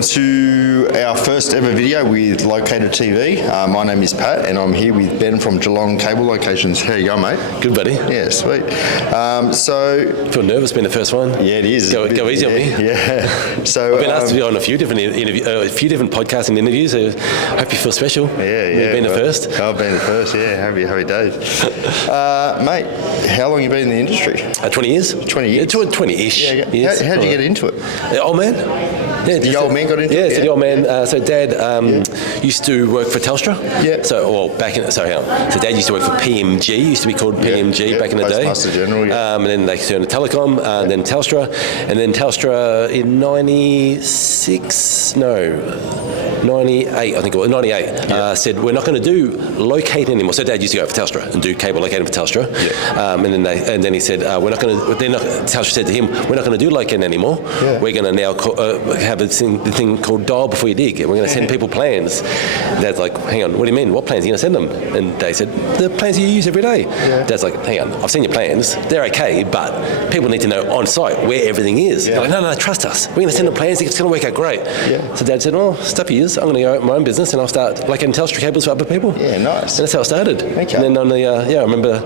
welcome to our first ever video with Locator TV. My name is Pat and I'm here with Ben from Geelong Cable Locations. How you going, mate? Good, buddy. Yeah, sweet. I feel nervous being the first one. Yeah, it is. Go easy on me. Yeah. So I've been asked to be on a few different podcasts and interviews. So I hope you feel special. Yeah. You've been the first. I've been the first. Yeah, happy days. Mate, how long have you been in the industry? 20 years. 20 years. 20-ish. Yeah. Years. How did you get into it? Old man. Yeah, the old man got into it? Yeah, so the old man. So Dad used to work for Telstra. Yeah. So Dad used to work for PMG. Used to be called PMG back in the day. Postmaster General. Yeah. And then they turned to Telecom. Then Telstra, and then Telstra in 98, I think it was 98, said we're not going to do locating anymore. So Dad used to go for Telstra and do cable locating for Telstra. Yeah. And then he said we're not going to. Telstra said to him, we're not going to do locating anymore. Yeah. We're going to now have a thing called dial before you dig, and we're going to send people plans. Dad's like, hang on, what do you mean? What plans are you going to send them? And they said, the plans you use every day. Yeah. Dad's like, hang on, I've seen your plans. They're okay, but people need to know on site where everything is. Yeah. They're like, no, trust us. We're going to send them plans. It's going to work out great. Yeah. So Dad said, well, stuff he is. I'm going to go out my own business and I'll start locating Telstra cables for other people. Yeah, nice. And that's how it started. Okay. And then on the, I remember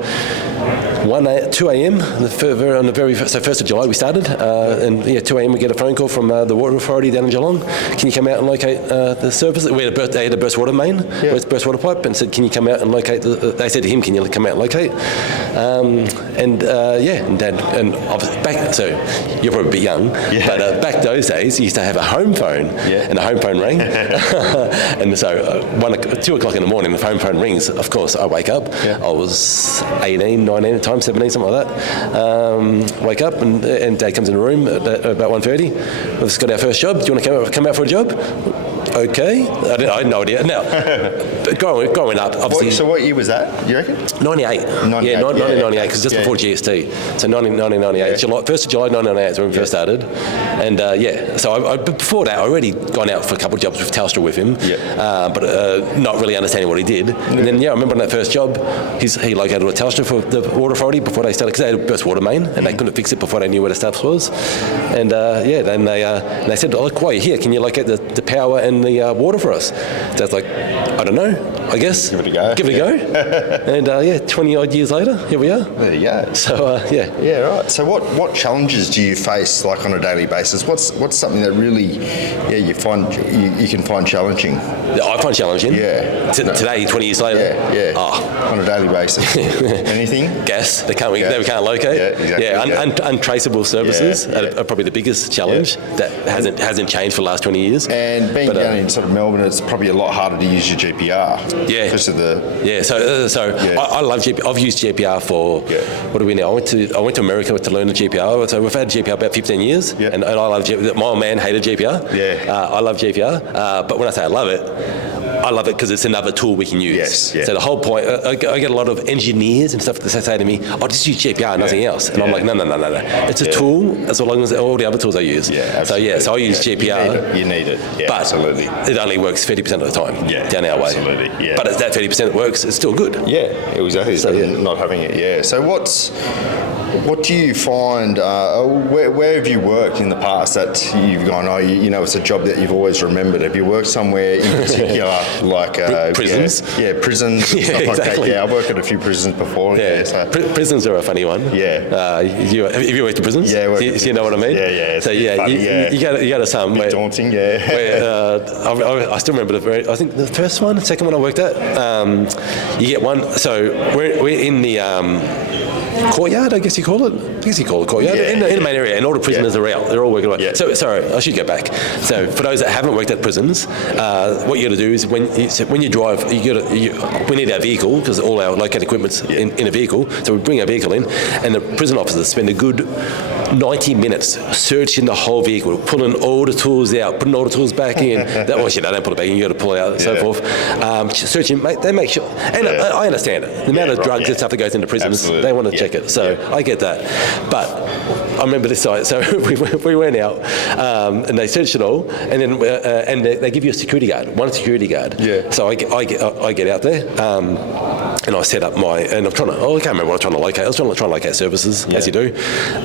2 a.m. on the very first, so 1st of July we started, and 2 a.m. we get a phone call from the Water Authority down in Geelong. Can you come out and locate the service? They had a burst water main, burst water pipe, and said, can you come out and locate? They said to him, can you come out and locate? And Dad, and back, so you're probably a bit young, but back those days you used to have a home phone, and the home phone rang, and so 2 o'clock in the morning the home phone rings. Of course, I wake up. I was 18, 19 at the time, 17, something like that. Wake up and Dad comes in the room at about 1:30. We've just got our first job. Do you want to come out for a job? Okay. I had no idea. Now, growing up, obviously. So what year was that, you reckon? 98. 98. Yeah, 1998, because just before GST. So 1998. July, 1st of July 1998 is when we first started. And so before that, I already gone out for a couple of jobs with Telstra with him, but not really understanding what he did. And then, I remember on that first job, he located a Telstra for the Water Authority before they started, because they had a burst water main, and they couldn't fix it before they knew where the stuff was. And then they said, look, while you're here, can you locate the power and the water for us? So I was like, I don't know, I guess. Give it a go. Give it a go. And 20 odd years later, here we are. There you go. So Yeah, right. So what challenges do you face like on a daily basis? What's something that really you find you can find challenging? I find challenging. Yeah. Today, 20 years later. Yeah. On a daily basis. Anything? Gas. We can't locate. Yeah, exactly. Yeah, untraceable services are probably the biggest challenge that hasn't changed for the last 20 years. And being down in sort of Melbourne, it's probably a lot harder to use your GPR. Yeah. Because of the... Yeah, so I love GPR. I've used GPR for, what do we know? I went to America to learn the GPR. So we've had GPR about 15 years. Yeah. And I love GPR. My old man hated GPR. Yeah. I love GPR. But when I say I love it because it's another tool we can use. Yes, yeah. So the whole point, I get a lot of engineers and stuff that say to me, just use GPR, nothing else. And I'm like, no. It's a tool as long as all the other tools I use. Yeah, absolutely. So I use GPR. You need it. Yeah, but absolutely. It only works 30% of the time down our way. Absolutely, yeah. But if that 30% works, it's still good. Yeah, exactly. So not having it, yeah. So what do you find, where have you worked in the past that you've gone, it's a job that you've always remembered? Have you worked somewhere in particular, like... prisons? Prisons and stuff exactly. like that. Yeah, I've worked at a few prisons before. Yeah, so. Prisons are a funny one. Yeah. Have you worked in prisons? Yeah, so you know what I mean? Yeah. So you go to some... Bit daunting, yeah. Where, I still remember I think the first one, the second one I worked at, you get one, so we're in the... courtyard, I guess you call it. Courtyard. In the main area, and all the prisoners are out. They're all working away. Yeah. So, sorry, I should go back. So, for those that haven't worked at prisons, what you got to do is when you drive, we need our vehicle because all our located equipment's in a vehicle. So we bring our vehicle in, and the prison officers spend a good 90 minutes searching the whole vehicle, pulling all the tools out, putting all the tools back in. They don't put it back in. You got to pull it out and so forth. Searching, they make sure. And I understand it. The amount of drugs and stuff that goes into prisons, absolutely. they want to check it. So I get that. But I remember this site. So we went out and they searched it all, and then they give you a security guard, one security guard. Yeah. So I get out there. And I set up I can't remember what I was trying to locate. I was trying to locate services, as you do.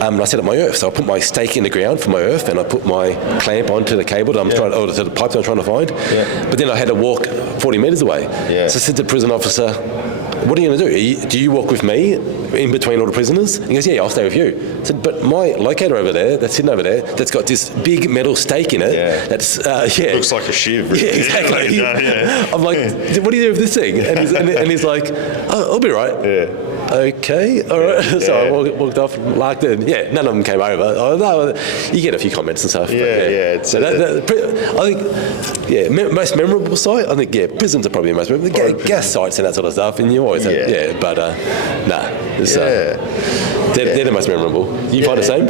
And I set up my earth. So I put my stake in the ground for my earth, and I put my clamp onto the cable that I'm trying, or to the pipe that I'm trying to find. Yeah. But then I had to walk 40 metres away. Yeah. So I said to the prison officer, "What are you going to do? Do you walk with me in between all the prisoners?" And he goes, "Yeah, I'll stay with you." I said, "But my locator over there, that's sitting over there, that's got this big metal stake in it. Yeah. That's Looks like a shiv. Yeah, exactly. Yeah. I'm like, "What do you do with this thing?" And he's like, "Oh, I'll be right." Yeah. Okay, all right. So I walked off, larked in. Yeah, none of them came over. Oh, no, you get a few comments and stuff. Yeah. So I think, most memorable site. I think, prisons are probably the most memorable. Gas sites and that sort of stuff. And you always, but it's, they're the most memorable. You find the same?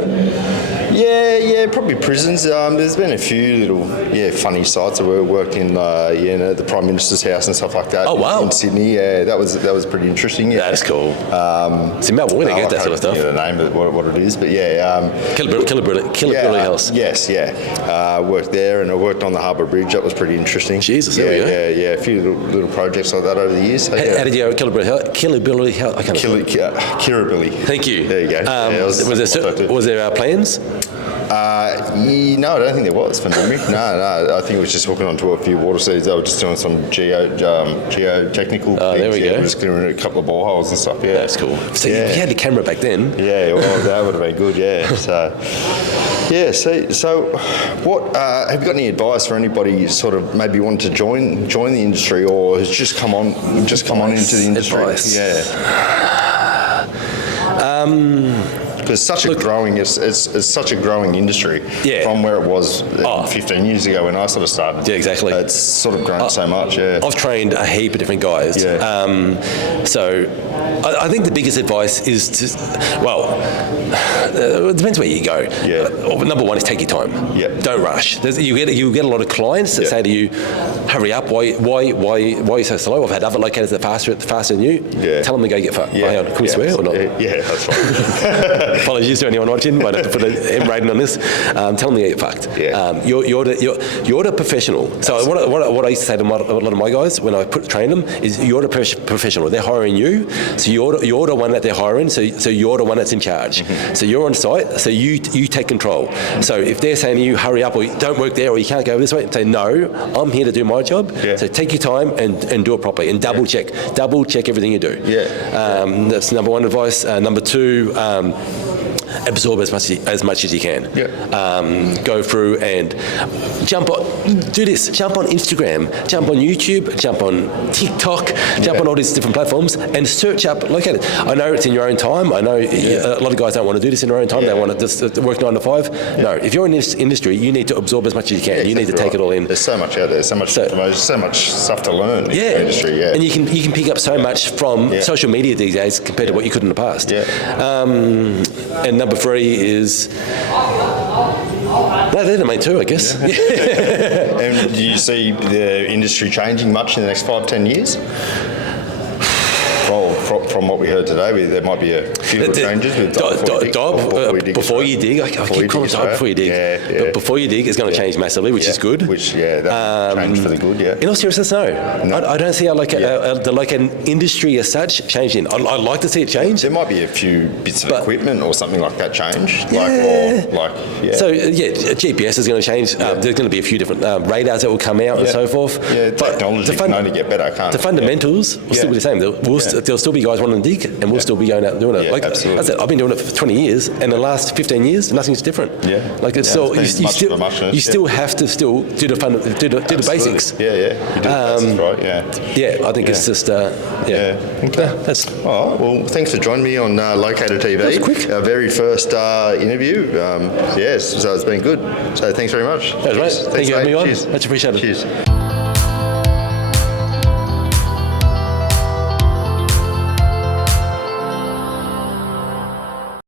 Yeah, probably prisons. There's been a few little, funny sites that we worked in, the Prime Minister's house and stuff like that. Oh, wow. In Sydney, that was pretty interesting. Yeah. That's cool. See, Melbourne, we don't get that sort of stuff. The name of what it is, but Killability House. Yes, worked there, and I worked on the Harbour Bridge. That was pretty interesting. Jesus, there we go. Yeah, a few little projects like that over the years. So, How did you go Killability House? I can't Kirribilli. Thank you. There you go. Was there plans? No, I don't think there was, for memory. No, I think it was just hooking onto a few water seeds. They were just doing some geotechnical things. There we go. Just clearing a couple of boreholes and stuff, That's cool. So you had the camera back then? Yeah, well, that would have been good, So what, have you got any advice for anybody sort of maybe wanting to join the industry, or has just come on into the industry? Advice. Yeah. It's such a growing industry from where it was 15 years ago when I sort of started. Yeah, exactly. It's sort of grown so much. Yeah, I've trained a heap of different guys. Yeah. So I think the biggest advice is to, it depends where you go. Yeah. Number one is take your time. Yeah. Don't rush. You get a lot of clients that say to you, "Hurry up! Why are you so slow?" I've had other locators that are faster than you. Yeah. Tell them to go get fucked. Yeah. Can we swear or not? Yeah, that's right. Apologies to anyone watching, but I have to put an M rating on this. Tell them to get fucked. Yeah. You're the professional. So what I used to say to a lot of my guys when I train them is, you're the professional. They're hiring you, so you're the one that they're hiring. So you're the one that's in charge. Mm-hmm. So you're on site. So you take control. Mm-hmm. So if they're saying to you, "Hurry up," or "Don't work there," or "You can't go this way," say, "No, I'm here to do my job." Yeah. So take your time and do it properly, and double check everything you do. Yeah. That's number one advice. Number two. Absorb as much as you can. Go through and jump on Instagram, jump on YouTube, jump on TikTok, jump on all these different platforms and search up locators. I know it's in your own time. I know a lot of guys don't want to do this in their own time. They want to just work 9 to 5. No, if you're in this industry, you need to absorb as much as you can. You need to take it all in. There's so much out there, so much stuff to learn in the industry. And you can pick up so much from social media these days compared to what you could in the past. And number 3 is... No, they're the main 2, I guess. And do you see the industry changing much in the next 5-10 years? From what we heard today, there might be a few little changes with before you dig. I keep calling it before you dig. But before you dig, it's going to change massively, which is good. That change for the good. In all seriousness, no. I don't see the local industry as such changing. I'd like to see it change. There might be a few bits of equipment or something like that change. So GPS is going to change. There's going to be a few different radars that will come out and so forth. Yeah, technology can only get better, can't it? The fundamentals will still be the same. There'll still be guys wanting to dig, and we'll still be going out and doing it. Absolutely. I said, I've been doing it for 20 years, and the last 15 years, nothing's different. It's still you still have to do the basics. You do the basics right. I think it's just Okay. That's all right. Well, thanks for joining me on Locator TV. That was quick. Our very first interview. So it's been good. So thanks very much. That was great. Thank you for having me on. Cheers. Much appreciated. Cheers.